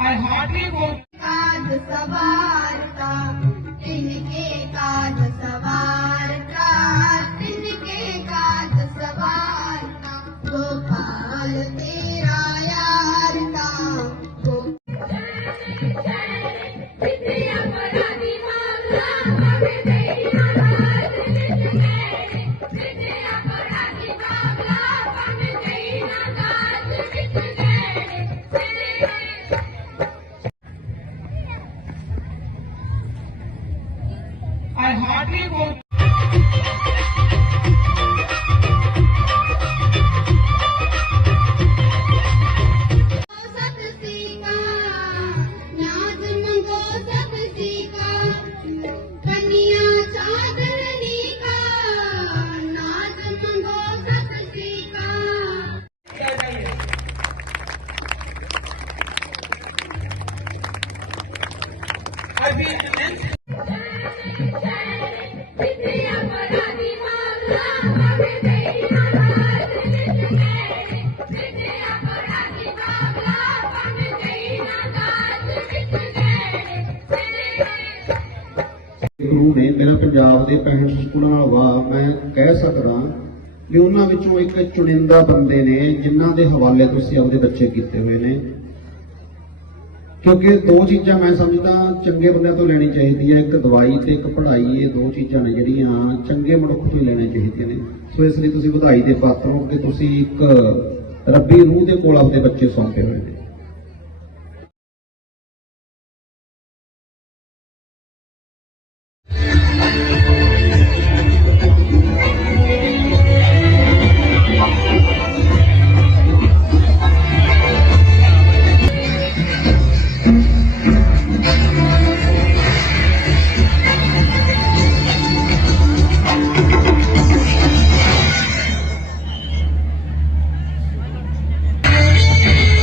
I hardly want. Kaaj savar ka, inke kaaj savar. ਗੁਰੂ ਨੇ ਮੇਰਾ ਪੰਜਾਬ ਦੇ 65 ਸਕੂਲਾਂ ਨਾਲ ਵਾਹ ਮੈਂ ਕਹਿ ਸਕਦਾ ਵੀ ਉਹਨਾਂ ਵਿੱਚੋਂ ਇੱਕ ਚੁਣਿੰਦਾ ਬੰਦੇ ਨੇ ਜਿਨ੍ਹਾਂ ਦੇ ਹਵਾਲੇ ਤੁਸੀਂ ਆਪਦੇ ਬੱਚੇ ਕੀਤੇ ਹੋਏ ਨੇ। ਕਿਉਂਕਿ ਦੋ ਚੀਜ਼ਾਂ ਮੈਂ ਸਮਝਦਾ, ਚੰਗੇ ਬੰਦਿਆਂ ਤੋਂ ਲੈਣੀ ਚਾਹੀਦੀ ਹੈ, ਇੱਕ ਦਵਾਈ ਤੇ ਇੱਕ ਪੜ੍ਹਾਈ, ਇਹ ਦੋ ਚੀਜ਼ਾਂ ਨੇ ਜਿਹੜੀਆਂ ਚੰਗੇ ਮਨੁੱਖ ਤੋਂ ਹੀ ਲੈਣੀਆਂ ਚਾਹੀਦੀਆਂ ਨੇ। ਸੋ ਇਸ ਲਈ ਤੁਸੀਂ ਵਧਾਈ ਦੇ ਪਾਤਰ ਹੋ ਕਿ ਤੁਸੀਂ ਇੱਕ ਰੱਬੀ ਰੂਹ ਦੇ ਕੋਲ ਆਪਦੇ ਬੱਚੇ ਸੌਂਪੇ ਹੋਏ ਨੇ।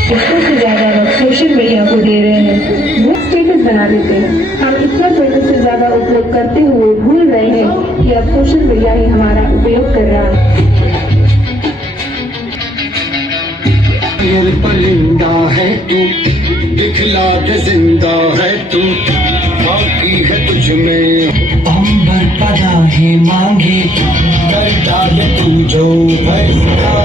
इतना से ज़्यादा लोग सोशल मीडिया को दे रहे हैं। वो स्टेटस बना देते हैं। हम इतना ज़्यादा से ज़्यादा उपयोग करते हुए भूल रहे हैं कि अब सोशल मीडिया ही हमारा उपयोग कर रहा है। परिंदा है तू दिखला के ज़िंदा है तू। बाकी है तुझ में। अंबर पदा है मांगे। कर डाले तू जो फैसला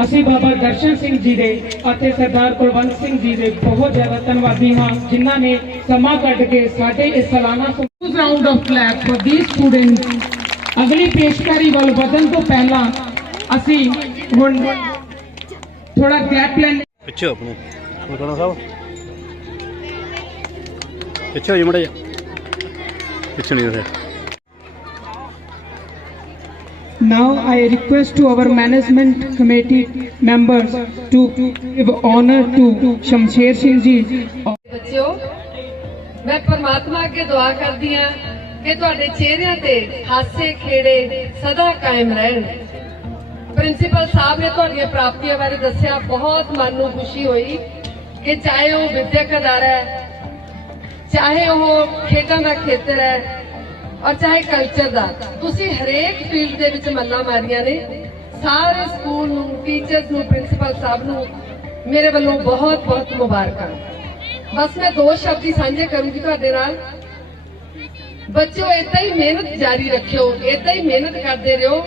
असी बाबा दर्शन सिंह जी देदार कुलवंत सिंह जी दे बहुत ज़्यादा धनवादी हाँ जिन्होंने समा कट के साथ इस सलाना round of flag for the student अगली पेशकारी वाल वज़न तो पहला असी थोड़ा गैप लें ਪਿੱਛੇ ਹੋ ਜੀ ਮੜਾ ਪਿੱਛੇ ਨਹੀਂ ਰਹੇ Now I request to our management committee members to give honor to Shamsher Singh ji. ਬੱਚਿਓ ਮੈਂ ਪਰਮਾਤਮਾ ਅੱਗੇ ਦੁਆ ਕਰਦੀ ਹਾਂ ਕਿ ਤੁਹਾਡੇ ਚਿਹਰਿਆਂ ਤੇ ਹਾਸੇ ਖੇੜੇ ਸਦਾ ਕਾਇਮ ਰਹਿਣ। ਪ੍ਰਿੰਸੀਪਲ ਸਾਹਿਬ ਨੇ ਤੁਹਾਡੀਆਂ ਪ੍ਰਾਪਤੀਆਂ ਬਾਰੇ ਦੱਸਿਆ ਬਹੁਤ ਮਨ ਨੂੰ ਖੁਸ਼ੀ ਹੋਈ ਕਿ ਚਾਹੇ ਉਹ ਵਿਦਿਅਕ ਅਦਾਰਾ ਹੈ ਚਾਹੇ ਉਹ ਖੇਡਾਂ ਦਾ ਖੇਤਰ ਹੈ ਔਰ ਚਾਹੇ ਕਲਚਰ ਦਾ, ਤੁਸੀਂ ਹਰੇਕ ਫੀਲਡ ਦੇ ਵਿੱਚ ਮੱਲਾਂ ਮਾਰੀਆਂ ਨੇ। ਸਾਰੇ ਸਕੂਲ ਨੂੰ ਟੀਚਰਸ ਨੂੰ ਪ੍ਰਿੰਸੀਪਲ ਸਾਹਿਬ ਨੂੰ ਮੇਰੇ ਵੱਲੋਂ ਬਹੁਤ ਬਹੁਤ ਮੁਬਾਰਕਾਂ। ਬਸ ਮੈਂ ਦੋ ਸ਼ਬਦ ਹੀ ਸਾਂਝੇ ਕਰੂੰਗੀ ਤੁਹਾਡੇ ਨਾਲ। ਬੱਚਿਓ, ਏਦਾਂ ਹੀ ਮਿਹਨਤ ਜਾਰੀ ਰੱਖਿਓ, ਏਦਾਂ ਹੀ ਮਿਹਨਤ ਕਰਦੇ ਰਹੋ।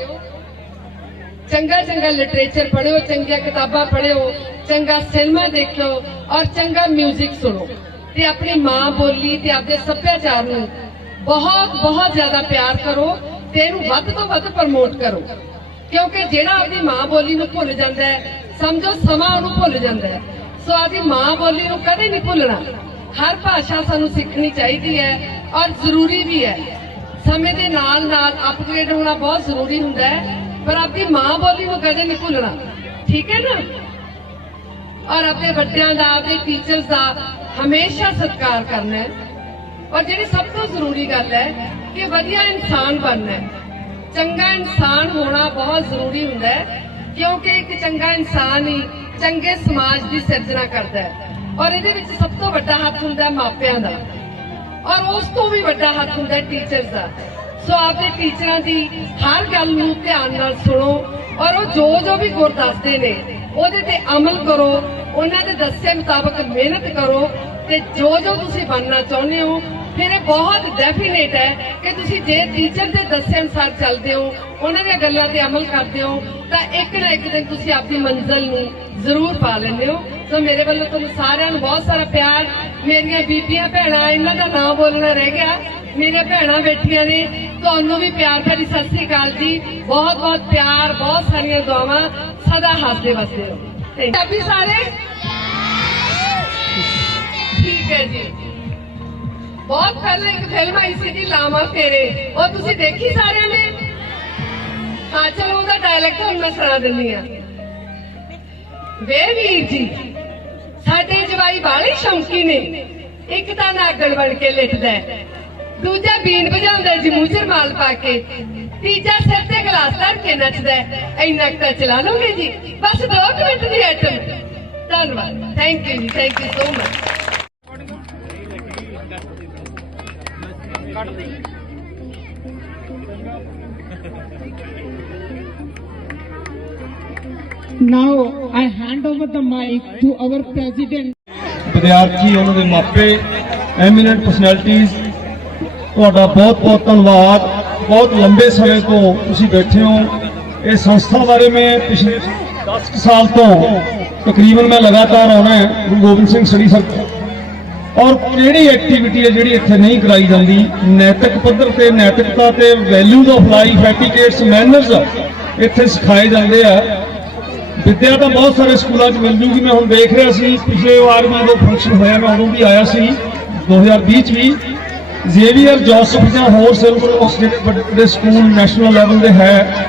ਚੰਗਾ ਚੰਗਾ ਲਿਟਰੇਚਰ ਪੜ੍ਹਿਓ, ਚੰਗੀਆਂ ਕਿਤਾਬਾਂ ਪੜ੍ਹਿਓ, ਚੰਗਾ ਸਿਨੇਮਾ ਦੇਖਿਓ ਔਰ ਚੰਗਾ 뮤직 ਸੁਣੋ। ਤੇ ਆਪਣੀ ਮਾਂ ਬੋਲੀ ਤੇ ਆਪਣੇ ਸੱਭਿਆਚਾਰ ਨੂੰ ਬਹੁਤ ਬਹੁਤ ਜ਼ਿਆਦਾ ਪਿਆਰ ਕਰੋ ਤੇ ਇਹਨੂੰ ਵੱਧ ਤੋਂ ਵੱਧ ਪ੍ਰਮੋਟ ਕਰੋ। ਕਿਉਂਕਿ ਜਿਹੜਾ ਆਪਣੀ ਮਾਂ ਬੋਲੀ ਨੂੰ ਭੁੱਲ ਜਾਂਦਾ ਹੈ, ਸਮਝੋ ਸਮਾਂ ਉਹਨੂੰ ਭੁੱਲ ਜਾਂਦਾ ਹੈ। ਸੋ ਆਦੀ ਮਾਂ ਬੋਲੀ ਨੂੰ ਕਦੇ ਨਹੀਂ ਭੁੱਲਣਾ। ਹਰ ਭਾਸ਼ਾ ਸਾਨੂੰ ਸਿੱਖਣੀ ਚਾਹੀਦੀ ਹੈ ਔਰ ਜ਼ਰੂਰੀ ਵੀ ਹੈ। ਸਮੇਂ ਦੇ ਨਾਲ ਨਾਲ ਅਪਗ੍ਰੇਡ ਹੋਣਾ ਬਹੁਤ ਜ਼ਰੂਰੀ ਹੁੰਦਾ ਹੈ, ਪਰ ਆਪਣੀ ਮਾਂ ਬੋਲੀ ਨੂੰ ਕਦੇ ਨਹੀਂ ਭੁੱਲਣਾ। ਠੀਕ ਹੈ ਨਾ? ਔਰ ਆਪਣੇ ਵੱਡਿਆਂ ਦਾ, ਆਪਣੇ ਟੀਚਰਸ ਦਾ ਹਮੇਸ਼ਾ ਸਤਿਕਾਰ ਕਰਨਾ ਹੈ। ਔਰ ਜਿਹੜੀ ਸਭ ਤੋਂ ਜ਼ਰੂਰੀ ਗੱਲ ਹੈ ਕਿ ਵਧੀਆ ਇਨਸਾਨ ਬਣਨਾ ਹੈ। ਚੰਗਾ ਇਨਸਾਨ ਹੋਣਾ ਬਹੁਤ ਜ਼ਰੂਰੀ ਹੁੰਦਾ ਹੈ, ਕਿਉਂਕਿ ਇੱਕ ਚੰਗਾ ਇਨਸਾਨ ਹੀ ਚੰਗੇ ਸਮਾਜ ਦੀ ਸਿਰਜਣਾ ਕਰਦਾ ਹੈ। ਔਰ ਇਹਦੇ ਵਿੱਚ ਸਭ ਤੋਂ ਵੱਡਾ ਹੱਥ ਹੁੰਦਾ ਹੈ ਮਾਪਿਆਂ ਦਾ। ਔਰ ਉਸ ਤੋਂ ਵੀ ਵੱਡਾ ਹੱਥ ਹੁੰਦਾ ਹੈ ਟੀਚਰਸ ਦਾ। ਸੋ ਆਪਦੇ ਟੀਚਰਾਂ ਦੀ ਹਰ ਗੱਲ ਨੂੰ ਧਿਆਨ ਨਾਲ ਸੁਣੋ। ਔਰ ਉਹ ਜੋ ਜੋ ਵੀ ਗੁਰ ਦੱਸਦੇ ਨੇ, ਉਹਦੇ ਤੇ ਅਮਲ ਕਰੋ। ਉਹਨਾਂ ਦੇ ਦੱਸੇ ਮੁਤਾਬਕ ਮਿਹਨਤ ਕਰੋ ਤੇ ਜੋ ਜੋ ਤੁਸੀਂ ਬਣਨਾ ਚਾਹੁੰਦੇ ਹੋ, ਫਿਰ ਇਹ ਬਹੁਤ ਡੈਫੀਨੇਟ ਹੈ ਕਿ ਤੁਸੀਂ ਜੇ ਟੀਚਰ ਦੇ ਦੱਸੇ ਅਨੁਸਾਰ ਚੱਲਦੇ ਹੋ, ਉਹਨਾਂ ਦੀਆਂ ਗੱਲਾਂ ਤੇ ਅਮਲ ਕਰਦੇ ਹੋ, ਤਾਂ ਇੱਕ ਨਾ ਇੱਕ ਦਿਨ ਤੁਸੀਂ ਆਪਣੀ ਮੰਜ਼ਿਲ ਨੂੰ ਜ਼ਰੂਰ ਪਾ ਲੈਂਦੇ ਹੋ। ਸੋ ਮੇਰੇ ਵੱਲੋਂ ਤੁਹਾਨੂੰ ਸਾਰਿਆਂ ਨੂੰ ਬਹੁਤ ਸਾਰਾ ਪਿਆਰ, ਮੇਰੀਆਂ ਬੀਬੀਆਂ ਭੈਣਾਂ, ਇਹਨਾਂ ਦਾ ਨਾਮ ਬੋਲਣਾ ਰਹਿ ਗਿਆ। ਮੇਰੇ ਭੈਣਾਂ ਬੈਠੀਆਂ ਨੇ, ਤੁਹਾਨੂੰ ਵੀ ਪਿਆਰ ਭਰੀ ਸਤਿ ਸ੍ਰੀ ਅਕਾਲ ਜੀ। ਬਹੁਤ ਬਹੁਤ ਪਿਆਰ, ਬਹੁਤ ਸਾਰੀਆਂ ਦੁਆਵਾਂ, ਸਦਾ ਹੱਸਦੇ ਵਸਦੇ ਰਹੋ। ਪੰਜਾਬੀ ਸਾਰੇ? ਠੀਕ ਹੈ ਜੀ। ਬਹੁਤ ਪਹਿਲਾਂ ਇੱਕ ਫਿਲਮ ਆਈ ਸੀ ਜੀ ਲਾਮਾ ਫੇਰੇ। ਉਹ ਤੁਸੀਂ ਦੇਖੀ ਸਾਰਿਆਂ ਨੇ? ਹਾਂ, ਚਲੋ ਉਹਦਾ ਡਾਇਲੈਕਟ ਹੁਣ ਮੈਂ ਸੁਣਾ ਦਿੰਦੀ ਆ ਵੇ ਵੀਰ ਜੀ, ਸਾਡੇ ਜਵਾਈ ਬਾਲੇ ਸ਼ੌਂਕੀ ਨੇ। ਇੱਕ ਤਾਂ ਨਾਗਣ ਬਣ ਕੇ ਲਿਟਦਾ ਦੂਜਾ ਬੀਨ ਵਜਾਉਂਦਾ ਜੀ, ਮੂੰਹ 'ਚ ਪਾ ਕੇ। ਤੀਜਾ ਸਿਰ ਤੇ ਗਲਾਸ ਧਰ ਕੇ ਨੱਚਦਾ ਹੈ। ਇੰਨਾ ਕੁ ਤਾਂ ਚਲਾ ਲਓਗੇ ਜੀ। ਬਸ 2 ਮਿੰਟ ਦੀ ਆਈਟਮ ਧੰਨਵਾਦ। ਥੈਂਕ ਯੂ ਜੀ। Thank you so much Now I hand over the mic to our president. ਵਿਦਿਆਰਥੀ ਉਹਨਾਂ ਦੇ ਮਾਪੇ ਐਮੀਨੈਂਟ ਪਰਸਨੈਲਿਟੀਜ਼ ਤੁਹਾਡਾ ਬਹੁਤ ਬਹੁਤ ਧੰਨਵਾਦ। ਬਹੁਤ ਲੰਬੇ ਸਮੇਂ ਤੋਂ ਤੁਸੀਂ ਬੈਠੇ ਹੋ। ਇਹ ਸੰਸਥਾ ਬਾਰੇ ਮੈਂ ਪਿਛਲੇ 10 ਕੁ ਸਾਲ ਤੋਂ ਤਕਰੀਬਨ ਮੈਂ ਲਗਾਤਾਰ ਆਉਣਾ ਹੈ, ਗੁਰੂ ਗੋਬਿੰਦ ਸਿੰਘ ਸੜੀ ਸਰਕਲ ਔਰ ਕਿਹੜੀ ਐਕਟੀਵਿਟੀ ਹੈ ਜਿਹੜੀ ਇੱਥੇ ਨਹੀਂ ਕਰਾਈ ਜਾਂਦੀ? ਨੈਤਿਕ ਪੱਧਰ ਤੇ, ਨੈਤਿਕਤਾ ਤੇ values of life etiquettes manners ਇੱਥੇ ਸਿਖਾਏ ਜਾਂਦੇ ਆ। ਵਿੱਦਿਆ ਤਾਂ ਬਹੁਤ ਸਾਰੇ ਸਕੂਲਾਂ 'ਚ ਮਿਲ ਜੂਗੀ, ਮੈਂ ਹੁਣ ਦੇਖ ਰਿਹਾ ਸੀ, ਪਿਛਲੇ ਵਾਰ ਮੈਂ ਜਦੋਂ ਫੰਕਸ਼ਨ ਹੋਇਆ, ਮੈਂ ਉਦੋਂ ਵੀ ਆਇਆ ਸੀ 2020 'ਚ ਵੀ। ਜ਼ੇਵੀਅਰ ਜੋਸਫ ਜਾਂ ਹੋਰ ਸਿਲਵਰ ਉਸ ਜਿਹੜੇ ਵੱਡੇ ਸਕੂਲ ਨੈਸ਼ਨਲ ਲੈਵਲ ਦੇ ਹੈ,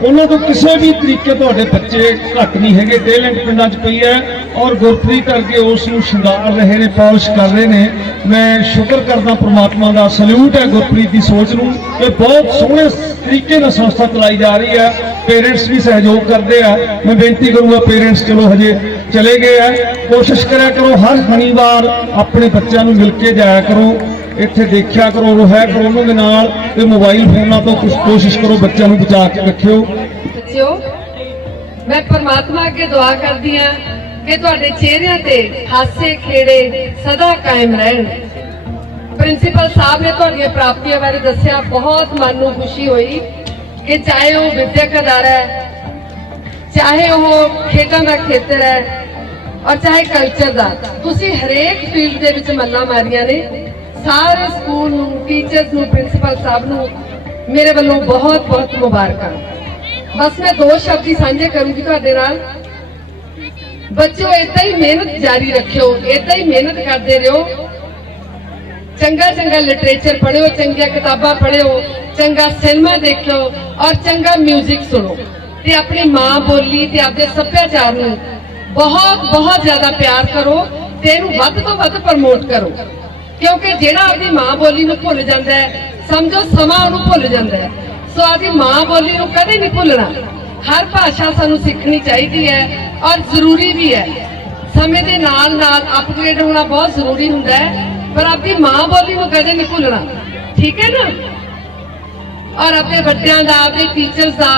ਉਹਨਾਂ ਤੋਂ ਕਿਸੇ ਵੀ ਤਰੀਕੇ ਤੁਹਾਡੇ ਬੱਚੇ ਘੱਟ ਨਹੀਂ ਹੈਗੇ, ਟੈਲੈਂਟ ਪਿੰਡਾਂ 'ਚ ਪਈ ਹੈ ਔਰ ਗੁਰਪ੍ਰੀਤ ਕਰਕੇ ਉਸ ਨੂੰ ਸ਼ਿੰਗਾਰ ਰਹੇ ਨੇ, ਪਾਲਿਸ਼ ਕਰ ਰਹੇ ਨੇ। ਮੈਂ ਸ਼ੁਕਰ ਕਰਦਾ ਪ੍ਰਮਾਤਮਾ ਦਾ, ਸਲੂਟ ਹੈ ਗੁਰਪ੍ਰੀਤ ਦੀ ਸੋਚ ਨੂੰ। ਇਹ ਬਹੁਤ ਸੋਹਣੇ ਤਰੀਕੇ ਨਾਲ ਸੰਸਥਾ ਚਲਾਈ ਜਾ ਰਹੀ ਹੈ। ਪੇਰੈਂਟਸ ਵੀ ਸਹਿਯੋਗ ਕਰਦੇ ਆ। ਮੈਂ ਬੇਨਤੀ ਕਰੂੰਗਾ ਪੇਰੈਂਟਸ ਚਲੋ ਹਜੇ ਚਲੇ ਗਏ ਆ। ਕੋਸ਼ਿਸ਼ ਕਰਿਆ ਕਰੋ ਹਰ ਸ਼ਨੀਵਾਰ ਆਪਣੇ ਬੱਚਿਆਂ ਨੂੰ ਮਿਲ ਕੇ ਜਾਇਆ ਕਰੋ। ਇੱਥੇ ਦੇਖਿਆ ਕਰੋ ਰਹਿਆ ਕਰੋ, ਉਹਨਾਂ ਦੇ ਨਾਲ ਤੇ ਮੋਬਾਈਲ ਫੋਨਾਂ ਤੋਂ ਕੁਛ ਕੋਸ਼ਿਸ਼ ਕਰੋ, ਬੱਚਿਆਂ ਨੂੰ ਬਚਾ ਕੇ ਰੱਖਿਓ। ਬੱਚਿਓ, ਮੈਂ ਪਰਮਾਤਮਾ ਅੱਗੇ ਦੁਆ ਕਰਦੀ ਹਾਂ ਕਿ ਤੁਹਾਡੇ ਚਿਹਰਿਆਂ ਤੇ ਹਾਸੇ ਖੇੜੇ ਸਦਾ ਕਾਇਮ ਰਹਿਣ। ਪ੍ਰਿੰਸੀਪਲ ਸਾਹਿਬ ਨੇ ਤੁਹਾਡੀਆਂ ਪ੍ਰਾਪਤੀਆਂ ਬਾਰੇ ਦੱਸਿਆ, ਬਹੁਤ ਮਨ ਨੂੰ ਖੁਸ਼ੀ ਹੋਈ ਕਿ ਚਾਹੇ ਉਹ ਵਿਦਿਅਕ ਅਦਾਰਾ ਹੈ, ਚਾਹੇ ਉਹ ਖੇਡਾਂ ਦਾ ਖੇਤਰ ਹੈ, ਔਰ ਚਾਹੇ ਕਲਚਰ ਦਾ। ਤੁਸੀਂ ਹਰੇਕ ਫੀਲਡ ਦੇ ਵਿੱਚ ਮੱਲਾਂ ਮਾਰੀਆਂ ਨੇ। ਸਾਰੇ ਸਕੂਲ ਨੂੰ ਟੀਚਰਸ ਨੂੰ ਪ੍ਰਿੰਸੀਪਲ ਸਾਹਿਬ ਨੂੰ ਮੇਰੇ ਵੱਲੋਂ ਬਹੁਤ ਬਹੁਤ ਮੁਬਾਰਕਾਂ। ਬਸ ਮੈਂ ਦੋ ਸ਼ਬਦ ਹੀ ਸਾਂਝੇ ਕਰੂੰਗੀ ਤੁਹਾਡੇ ਨਾਲ। ਬੱਚਿਓ, ਏਦਾਂ ਹੀ ਮਿਹਨਤ ਜਾਰੀ ਰੱਖਿਓ, ਏਦਾਂ ਹੀ ਮਿਹਨਤ ਕਰਦੇ ਰਹੋ। ਚੰਗਾ ਚੰਗਾ ਲਿਟਰੇਚਰ ਪੜ੍ਹਿਓ, ਚੰਗੀਆਂ ਕਿਤਾਬਾਂ ਪੜ੍ਹਿਓ, ਚੰਗਾ ਸਿਨੇਮਾ ਦੇਖਿਓ ਔਰ ਚੰਗਾ 뮤직 ਸੁਣੋ। ਤੇ ਆਪਣੀ ਮਾਂ ਬੋਲੀ ਤੇ ਆਪਣੇ ਸੱਭਿਆਚਾਰ ਨੂੰ ਬਹੁਤ ਬਹੁਤ ਜ਼ਿਆਦਾ ਪਿਆਰ ਕਰੋ ਤੇ ਇਹਨੂੰ ਵੱਧ ਤੋਂ ਵੱਧ ਪ੍ਰਮੋਟ ਕਰੋ। ਕਿਉਂਕਿ ਜਿਹੜਾ ਆਪਣੀ ਮਾਂ ਬੋਲੀ ਨੂੰ ਭੁੱਲ ਜਾਂਦਾ ਹੈ, ਸਮਝੋ ਸਮਾਂ ਉਹਨੂੰ ਭੁੱਲ ਜਾਂਦਾ ਹੈ। ਸੋ ਆਪਣੀ ਮਾਂ ਬੋਲੀ ਨੂੰ ਕਦੇ ਨਹੀਂ ਭੁੱਲਣਾ। ਹਰ ਭਾਸ਼ਾ ਸਾਨੂੰ ਸਿੱਖਣੀ ਚਾਹੀਦੀ ਹੈ ਔਰ ਜ਼ਰੂਰੀ ਵੀ ਹੈ। ਸਮੇਂ ਦੇ ਨਾਲ ਨਾਲ ਅਪਗ੍ਰੇਡ ਹੋਣਾ ਬਹੁਤ ਜ਼ਰੂਰੀ ਹੁੰਦਾ ਹੈ, ਪਰ ਆਪਣੀ ਮਾਂ ਬੋਲੀ ਨੂੰ ਕਦੇ ਨਹੀਂ ਭੁੱਲਣਾ। ਠੀਕ ਹੈ ਨਾ? ਔਰ ਆਪਣੇ ਵੱਡਿਆਂ ਦਾ, ਆਪਣੇ ਟੀਚਰਸ ਦਾ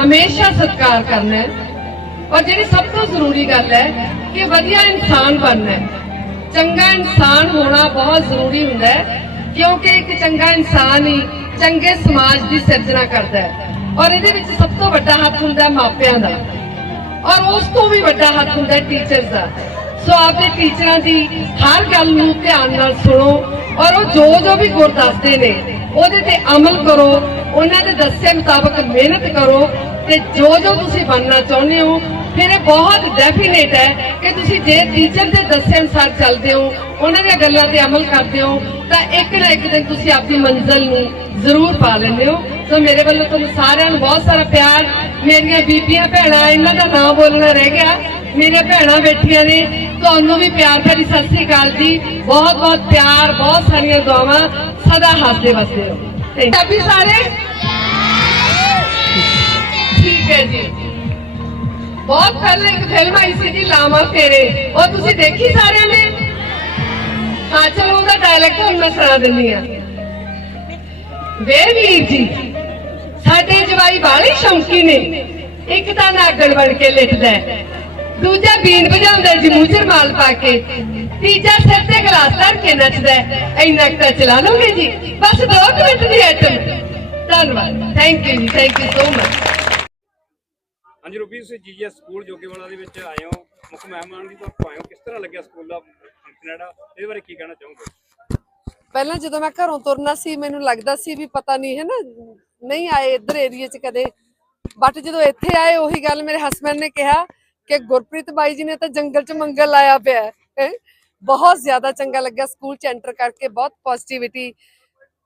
ਹਮੇਸ਼ਾ ਸਤਿਕਾਰ ਕਰਨਾ ਹੈ। ਔਰ ਜਿਹੜੀ ਸਭ ਤੋਂ ਜ਼ਰੂਰੀ ਗੱਲ ਹੈ ਕਿ ਵਧੀਆ ਇਨਸਾਨ ਬਣਨਾ ਹੈ। ਚੰਗਾ ਇਨਸਾਨ ਹੋਣਾ ਬਹੁਤ ਜ਼ਰੂਰੀ ਹੁੰਦਾ ਹੈ, ਕਿਉਂਕਿ ਇੱਕ ਚੰਗਾ ਇਨਸਾਨ ਹੀ ਚੰਗੇ ਸਮਾਜ ਦੀ ਸਿਰਜਣਾ ਕਰਦਾ ਹੈ। ਔਰ ਇਹਦੇ ਵਿੱਚ ਸਭ ਤੋਂ ਵੱਡਾ ਹੱਥ ਹੁੰਦਾ ਮਾਪਿਆਂ ਦਾ। ਔਰ ਉਸ ਤੋਂ ਵੀ ਵੱਡਾ ਹੱਥ ਹੁੰਦਾ ਟੀਚਰਸ ਦਾ। ਸੋ ਆਪਦੇ ਟੀਚਰਾਂ ਦੀ ਹਰ ਗੱਲ ਨੂੰ ਧਿਆਨ ਨਾਲ ਸੁਣੋ। ਔਰ ਉਹ ਜੋ ਜੋ ਵੀ ਗੁਰ ਦੱਸਦੇ ਨੇ, ਉਹਦੇ ਤੇ ਅਮਲ ਕਰੋ। ਉਹਨਾਂ ਦੇ ਦੱਸੇ ਮੁਤਾਬਕ ਮਿਹਨਤ ਕਰੋ। ਤੇ ਜੋ ਜੋ ਤੁਸੀਂ ਬਣਨਾ ਚਾਹੁੰਦੇ ਹੋ ਫਿਰ ਇਹ ਬਹੁਤ ਡੈਫੀਨੇਟ ਹੈ ਕਿ ਤੁਸੀਂ ਜੇ ਟੀਚਰ ਦੇ ਦੱਸੇ ਅਨੁਸਾਰ ਚੱਲਦੇ ਹੋ ਉਹਨਾਂ ਦੀਆਂ ਗੱਲਾਂ ਤੇ ਅਮਲ ਕਰਦੇ ਹੋ ਤਾਂ ਇੱਕ ਨਾ ਇੱਕ ਦਿਨ ਤੁਸੀਂ ਆਪਣੀ ਮੰਜ਼ਿਲ ਨੂੰ ਜ਼ਰੂਰ ਪਾ ਲੈਂਦੇ ਹੋ। ਸੋ ਮੇਰੇ ਵੱਲੋਂ ਤੁਹਾਨੂੰ ਸਾਰਿਆਂ ਨੂੰ ਬਹੁਤ ਸਾਰਾ ਪਿਆਰ ਮੇਰੀਆਂ ਬੀਬੀਆਂ ਭੈਣਾਂ ਇਹਨਾਂ ਦਾ ਨਾਮ ਬੋਲਣਾ ਰਹਿ ਗਿਆ। ਮੇਰੀਆਂ ਭੈਣਾਂ ਬੈਠੀਆਂ ਨੇ ਤੁਹਾਨੂੰ ਵੀ ਪਿਆਰ ਭਰੀ ਸਤਿ ਸ੍ਰੀ ਅਕਾਲ ਜੀ। ਬਹੁਤ ਬਹੁਤ ਪਿਆਰ ਬਹੁਤ ਸਾਰੀਆਂ ਦੁਆਵਾਂ ਸਦਾ ਹੱਸਦੇ ਵਸਦੇ ਰਹੋ। ਪੰਜਾਬੀ ਸਾਰੇ? ਠੀਕ ਹੈ ਜੀ। ਬਹੁਤ ਪਹਿਲਾਂ ਇੱਕ ਫਿਲਮ ਆਈ ਸੀ ਜੀ ਲਾਵਾ ਫੇਰੇ। ਉਹ ਤੁਸੀਂ ਦੇਖੀ ਸਾਰਿਆਂ ਨੇ? ਹਾਂ, ਚਲੋ ਉਹਦਾ ਡਾਇਲੈਕਟ ਹੁਣ ਮੈਂ ਸੁਣਾ ਦਿੰਦੀ ਆ ਵੇ ਵੀਰ ਜੀ, ਸਾਡੇ ਜਵਾਈ ਬਾਲੀ ਸ਼ੌਂਕੀ ਨੇ। ਇੱਕ ਤਾਂ ਨਾਗਣ ਬਣ ਕੇ ਲਿਖਦਾ ਦੂਜਾ ਬੀਨ ਵਜਾਉਂਦਾ ਜੀ, ਮੂੰਹ ਮਾਲ ਪਾ ਕੇ। ਤੀਜਾ ਸਿਰ ਤੇ ਗਲਾਸ ਧਰ ਕੇ ਨੱਚਦਾ ਇੰਨਾ ਕੁ ਤਾਂ ਚਲਾ ਲਓਗੇ ਜੀ। ਬਸ 2 ਮਿੰਟ ਦੀ ਆਈਟਮ ਧੰਨਵਾਦ। ਥੈਂਕ ਯੂ ਜੀ ਥੈਂਕ ਯੂ ਸੋ ਮਚ ਹਾਂਜੀ ਰੂਬੀ, ਤੁਸੀਂ ਜੀਜੀਐਸ ਸਕੂਲ ਜੋਗੇਵਾਲਾ ਦੇ ਵਿੱਚ ਆਏ ਹੋ। ਮੁੱਖ ਮਹਿਮਾਨ ਦੀ ਤੌਰ ਆਏ ਹੋ। ਕਿਸ ਤਰ੍ਹਾਂ ਲੱਗਿਆ ਸਕੂਲ ਦਾ ਫੰਕਸ਼ਨ ਇਹਦੇ ਬਾਰੇ ਕੀ ਕਹਿਣਾ ਚਾਹੋਗੇ? ਪਹਿਲਾਂ ਜਦੋਂ ਮੈਂ ਘਰੋਂ ਤੁਰਨਾ ਸੀ, ਮੈਨੂੰ ਲੱਗਦਾ ਸੀ ਵੀ ਪਤਾ ਨਹੀਂ ਹੈ ਨਾ ਨਹੀਂ ਆਏ ਇੱਧਰ ਏਰੀਏ 'ਚ ਕਦੇ। ਬਟ ਜਦੋਂ ਇੱਥੇ ਆਏ, ਉਹੀ ਗੱਲ ਮੇਰੇ ਹਸਬੰਡ ਨੇ ਕਿਹਾ ਕਿ ਗੁਰਪ੍ਰੀਤ ਬਾਈ ਜੀ ਨੇ ਤਾਂ ਜੰਗਲ 'ਚ ਮੰਗਲ ਲਾਇਆ ਪਿਆ ਹੈ ਬਹੁਤ ਜ਼ਿਆਦਾ ਚੰਗਾ ਲੱਗਿਆ ਸਕੂਲ 'ਚ ਐਂਟਰ ਕਰਕੇ, ਬਹੁਤ ਪੋਜ਼ਿਟਿਵਿਟੀ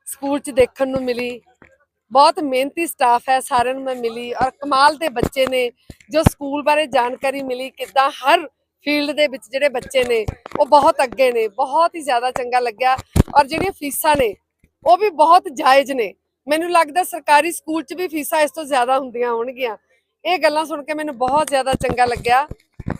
ਸਕੂਲ 'ਚ ਦੇਖਣ ਨੂੰ ਮਿਲੀ। ਬਹੁਤ ਮਿਹਨਤੀ ਸਟਾਫ ਹੈ, ਸਾਰਿਆਂ ਨੂੰ ਮੈਂ ਮਿਲੀ ਔਰ ਕਮਾਲ ਦੇ ਬੱਚੇ ਨੇ, ਜੋ ਸਕੂਲ ਬਾਰੇ ਜਾਣਕਾਰੀ ਮਿਲੀ ਕਿੱਦਾਂ ਹਰ ਫੀਲਡ ਦੇ ਵਿੱਚ ਜਿਹੜੇ ਬੱਚੇ ਨੇ, ਉਹ ਬਹੁਤ ਅੱਗੇ ਨੇ, ਬਹੁਤ ਹੀ ਜ਼ਿਆਦਾ ਚੰਗਾ ਲੱਗਿਆ ਔਰ ਜਿਹੜੀਆਂ ਫੀਸਾਂ ਨੇ, ਉਹ ਵੀ ਬਹੁਤ ਜਾਇਜ਼ ਨੇ। ਮੈਨੂੰ ਲੱਗਦਾ ਸਰਕਾਰੀ ਸਕੂਲ 'ਚ ਵੀ ਫੀਸਾਂ ਇਸ ਤੋਂ ਜ਼ਿਆਦਾ ਹੁੰਦੀਆਂ ਹੋਣਗੀਆਂ। ਇਹ ਗੱਲਾਂ ਸੁਣ ਕੇ ਮੈਨੂੰ ਬਹੁਤ ਜ਼ਿਆਦਾ ਚੰਗਾ ਲੱਗਿਆ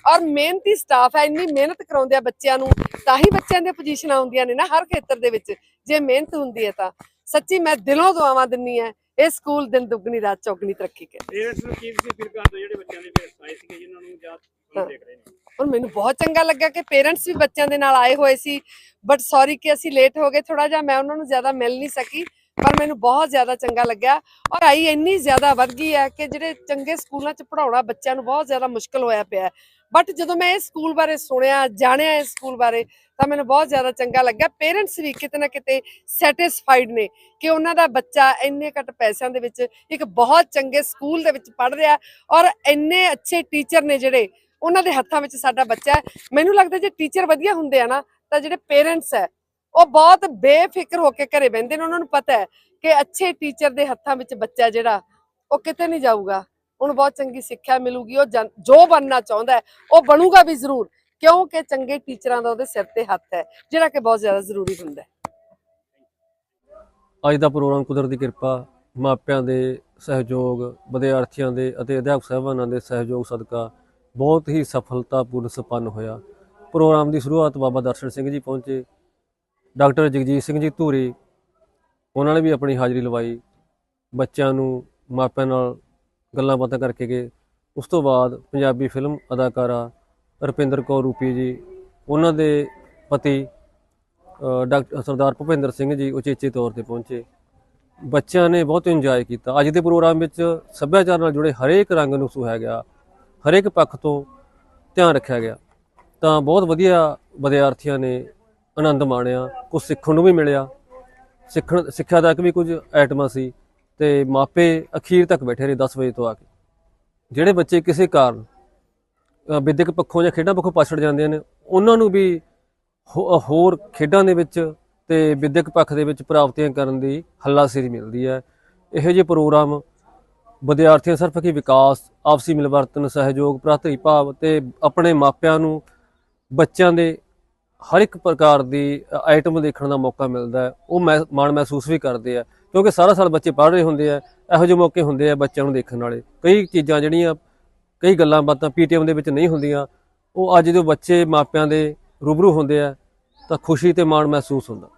ਔਰ ਮਿਹਨਤੀ ਸਟਾਫ ਹੈ, ਇੰਨੀ ਮਿਹਨਤ ਕਰਾਉਂਦੇ ਆ ਬੱਚਿਆਂ ਨੂੰ, ਤਾਂ ਹੀ ਬੱਚਿਆਂ ਦੀਆਂ ਪੋਜੀਸ਼ਨਾਂ ਹੁੰਦੀਆਂ ਨੇ ਨਾ ਹਰ ਖੇਤਰ ਦੇ ਵਿੱਚ, ਜੇ ਮਿਹਨਤ ਹੁੰਦੀ ਹੈ ਤਾਂ। ਸੱਚੀ ਮੈਂ ਦਿਲੋਂ ਦੁਆਵਾਂ ਦਿੰਨੀ ਆ ਇਹ ਸਕੂਲ ਦਿਨ ਦੁੱਗਣੀ ਰਾਤ ਚੌਗਣੀ ਤਰੱਕੀ ਕਰੇ ਪੇਰੈਂਟਸ ਨੂੰ ਕੀ ਤੁਸੀਂ ਫੀਲ ਕਰਦੇ ਜਿਹੜੇ ਬੱਚਿਆਂ ਦੇ ਪੇਰੈਂਟਸ ਆਏ ਸੀਗੇ ਜਿਨ੍ਹਾਂ ਨੂੰ ਜਾਂ ਦੇਖ ਰਹੇ ਨੇ ਔਰ ਮੈਨੂੰ ਬਹੁਤ ਚੰਗਾ ਲੱਗਾ ਕਿ ਪੇਰੈਂਟਸ ਵੀ ਬੱਚਿਆਂ ਦੇ ਨਾਲ ਆਏ ਹੋਏ ਸੀ ਬਟ ਸੌਰੀ ਕਿ ਅਸੀਂ ਲੇਟ ਹੋ ਗਏ ਥੋੜਾ ਜਿਹਾ ਮੈਂ ਉਹਨਾਂ ਨੂੰ ਜ਼ਿਆਦਾ ਮਿਲ ਨਹੀਂ ਸਕੀ। ਪਰ ਮੈਨੂੰ ਬਹੁਤ ਜ਼ਿਆਦਾ ਚੰਗਾ ਲੱਗਿਆ ਔਰ ਆਈ ਇੰਨੀ ਜ਼ਿਆਦਾ ਵੱਧ ਗਈ ਹੈ ਕਿ ਜਿਹੜੇ ਚੰਗੇ ਸਕੂਲਾਂ 'ਚ ਪੜਾਉਣਾ ਬੱਚਿਆਂ ਨੂੰ ਬਹੁਤ ਜ਼ਿਆਦਾ ਮੁਸ਼ਕਲ ਹੋਇਆ ਪਿਆ ਬਟ ਜਦੋਂ ਮੈਂ ਇਸ ਸਕੂਲ ਬਾਰੇ ਸੁਣਿਆ, ਜਾਣਿਆ ਇਸ ਸਕੂਲ ਬਾਰੇ, ਤਾਂ ਮੈਨੂੰ ਬਹੁਤ ਜ਼ਿਆਦਾ ਚੰਗਾ ਲੱਗਿਆ। ਪੇਰੈਂਟਸ ਵੀ ਕਿਤੇ ਨਾ ਕਿਤੇ ਸੈਟੀਸਫਾਈਡ ਨੇ ਕਿ ਉਹਨਾਂ ਦਾ ਬੱਚਾ ਇੰਨੇ ਘੱਟ ਪੈਸਿਆਂ ਦੇ ਵਿੱਚ ਇੱਕ ਬਹੁਤ ਚੰਗੇ ਸਕੂਲ ਦੇ ਵਿੱਚ ਪੜ੍ਹ ਰਿਹਾ ਔਰ ਇੰਨੇ ਅੱਛੇ ਟੀਚਰ ਨੇ ਜਿਹੜੇ, ਉਹਨਾਂ ਦੇ ਹੱਥਾਂ ਵਿੱਚ ਸਾਡਾ ਬੱਚਾ ਹੈ। ਮੈਨੂੰ ਲੱਗਦਾ ਜੇ ਟੀਚਰ ਵਧੀਆ ਹੁੰਦੇ ਆ ਨਾ, ਤਾਂ ਜਿਹੜੇ ਪੇਰੈਂਟਸ ਹੈ ਉਹ ਬਹੁਤ ਬੇਫਿਕਰ ਹੋ ਕੇ ਘਰੇ ਬਹਿੰਦੇ ਨੇ, ਉਹਨਾਂ ਨੂੰ ਪਤਾ ਹੈ ਕਿ ਅੱਛੇ ਟੀਚਰ ਦੇ ਹੱਥਾਂ ਵਿੱਚ ਬੱਚਾ ਜਿਹੜਾ, ਉਹ ਕਿਤੇ ਨਹੀਂ ਜਾਊਗਾ। ਉਹਨੂੰ ਬਹੁਤ ਚੰਗੀ ਸਿੱਖਿਆ ਮਿਲੂਗੀ, ਉਹ ਜੋ ਬਣਨਾ ਚਾਹੁੰਦਾ ਉਹ ਬਣੂਗਾ ਵੀ ਜ਼ਰੂਰ, ਕਿਉਂਕਿ ਚੰਗੇ ਟੀਚਰਾਂ ਦਾ ਉਹਦੇ ਸਿਰ ਤੇ ਹੱਥ ਹੈ, ਜਿਹੜਾ ਕਿ ਬਹੁਤ ਜ਼ਿਆਦਾ ਜ਼ਰੂਰੀ ਹੁੰਦਾ ਹੈ। ਅੱਜ ਦਾ ਪ੍ਰੋਗਰਾਮ ਕੁਦਰਤ ਦੀ ਕਿਰਪਾ, ਮਾਪਿਆਂ ਦੇ ਸਹਿਯੋਗ, ਵਿਦਿਆਰਥੀਆਂ ਦੇ ਅਤੇ ਅਧਿਆਪਕ ਸਾਹਿਬਾਨਾਂ ਦੇ ਸਹਿਯੋਗ ਸਦਕਾ ਬਹੁਤ ਹੀ ਸਫਲਤਾਪੂਰਨ ਸੰਪੰਨ ਹੋਇਆ। ਪ੍ਰੋਗਰਾਮ ਦੀ ਸ਼ੁਰੂਆਤ ਬਾਬਾ ਦਰਸ਼ਨ ਸਿੰਘ ਜੀ ਪਹੁੰਚੇ। ਡਾਕਟਰ ਜਗਜੀਤ ਸਿੰਘ ਜੀ ਧੂਰੀ ਉਹਨਾਂ ਨੇ ਵੀ ਆਪਣੀ ਹਾਜ਼ਰੀ ਲਵਾਈ। ਬੱਚਿਆਂ ਨੂੰ ਮਾਪਿਆਂ ਨਾਲ ਗੱਲਾਂ ਬਾਤਾਂ ਕਰਕੇ ਗਏ। ਉਸ ਤੋਂ ਬਾਅਦ ਪੰਜਾਬੀ ਫਿਲਮ ਅਦਾਕਾਰਾ ਰੁਪਿੰਦਰ ਕੌਰ ਰੂਪੀ ਜੀ ਉਹਨਾਂ ਦੇ ਪਤੀ ਅ, ਡਾਕਟਰ ਸਰਦਾਰ ਭੁਪਿੰਦਰ ਸਿੰਘ ਜੀ ਉਚੇਚੇ ਤੌਰ ਤੇ ਪਹੁੰਚੇ। ਬੱਚਿਆਂ ਨੇ ਬਹੁਤ ਇੰਜੋਏ ਕੀਤਾ। ਅੱਜ ਦੇ ਪ੍ਰੋਗਰਾਮ ਵਿੱਚ ਸੱਭਿਆਚਾਰ ਨਾਲ ਜੁੜੇ ਹਰੇਕ ਰੰਗ ਨੂੰ ਸੁਹਾਇਆ ਗਿਆ। ਹਰੇਕ ਪੱਖ ਤੋਂ ਧਿਆਨ ਰੱਖਿਆ ਗਿਆ। ਤਾਂ ਬਹੁਤ ਵਧੀਆ ਵਿਦਿਆਰਥੀਆਂ ਨੇ ਆਨੰਦ ਮਾਣਿਆ ਕੁਝ ਸਿੱਖਣ ਨੂੰ ਵੀ ਮਿਲਿਆ। ਸਿੱਖਣ ਸਿੱਖਿਆ ਤੱਕ ਵੀ ਕੁਝ ਆਈਟਮਾਂ ਸੀ ਤੇ ਮਾਪੇ ਅਖੀਰ ਤੱਕ ਬੈਠੇ ਰਹੇ 10 ਵਜੇ ਤੋਂ ਆ ਕੇ। ਜਿਹੜੇ ਬੱਚੇ ਕਿਸੇ ਕਾਰਨ ਅ, ਵਿਦਿਅਕ ਪੱਖੋਂ ਜਾਂ ਖੇਡਾਂ ਪੱਖੋਂ ਪਾਛੜ ਜਾਂਦੇ ਨੇ ਉਹਨਾਂ ਨੂੰ ਵੀ ਹੋਰ ਖੇਡਾਂ ਦੇ ਵਿੱਚ ਤੇ ਵਿਦਿਅਕ ਪੱਖ ਦੇ ਵਿੱਚ ਪ੍ਰਾਪਤੀਆਂ ਕਰਨ ਦੀ ਹੱਲਾਸ਼ੇਰੀ ਮਿਲਦੀ ਹੈ। ਇਹੋ ਜਿਹੇ ਪ੍ਰੋਗਰਾਮ ਵਿਦਿਆਰਥੀਆਂ ਸਿਰਫ ਕਿ ਵਿਕਾਸ ਆਪਸੀ ਮਿਲਵਰਤਨ ਸਹਿਯੋਗ ਭਰਾਤਰੀ ਭਾਵ ਤੇ ਆਪਣੇ ਮਾਪਿਆਂ ਨੂੰ ਬੱਚਿਆਂ ਦੇ ਹਰ ਇੱਕ ਪ੍ਰਕਾਰ ਦੀ ਆਈਟਮ ਦੇਖਣ ਦਾ ਮੌਕਾ ਮਿਲਦਾ ਹੈ। ਉਹ ਮੈਂ- ਮਾਣ ਮਹਿਸੂਸ ਵੀ ਕਰਦੇ ਆ, ਕਿਉਂਕਿ ਸਾਰਾ ਸਾਲ ਬੱਚੇ ਪੜ੍ਹ ਰਹੇ ਹੁੰਦੇ ਆ, ਇਹੋ ਜਿਹੇ ਮੌਕੇ ਹੁੰਦੇ ਆ ਬੱਚਿਆਂ ਨੂੰ ਦੇਖਣ ਵਾਲੇ। ਕਈ ਚੀਜ਼ਾਂ ਜਿਹੜੀਆਂ, ਕਈ ਗੱਲਾਂ ਬਾਤਾਂ ਪੀਟੀਐਮ ਦੇ ਵਿੱਚ ਨਹੀਂ ਹੁੰਦੀਆਂ, ਉਹ ਅੱਜ ਜਦੋਂ ਬੱਚੇ ਮਾਪਿਆਂ ਦੇ ਰੂਬਰੂ ਹੁੰਦੇ ਆ, ਤਾਂ ਖੁਸ਼ੀ ਤੇ ਮਾਣ ਮਹਿਸੂਸ ਹੁੰਦਾ।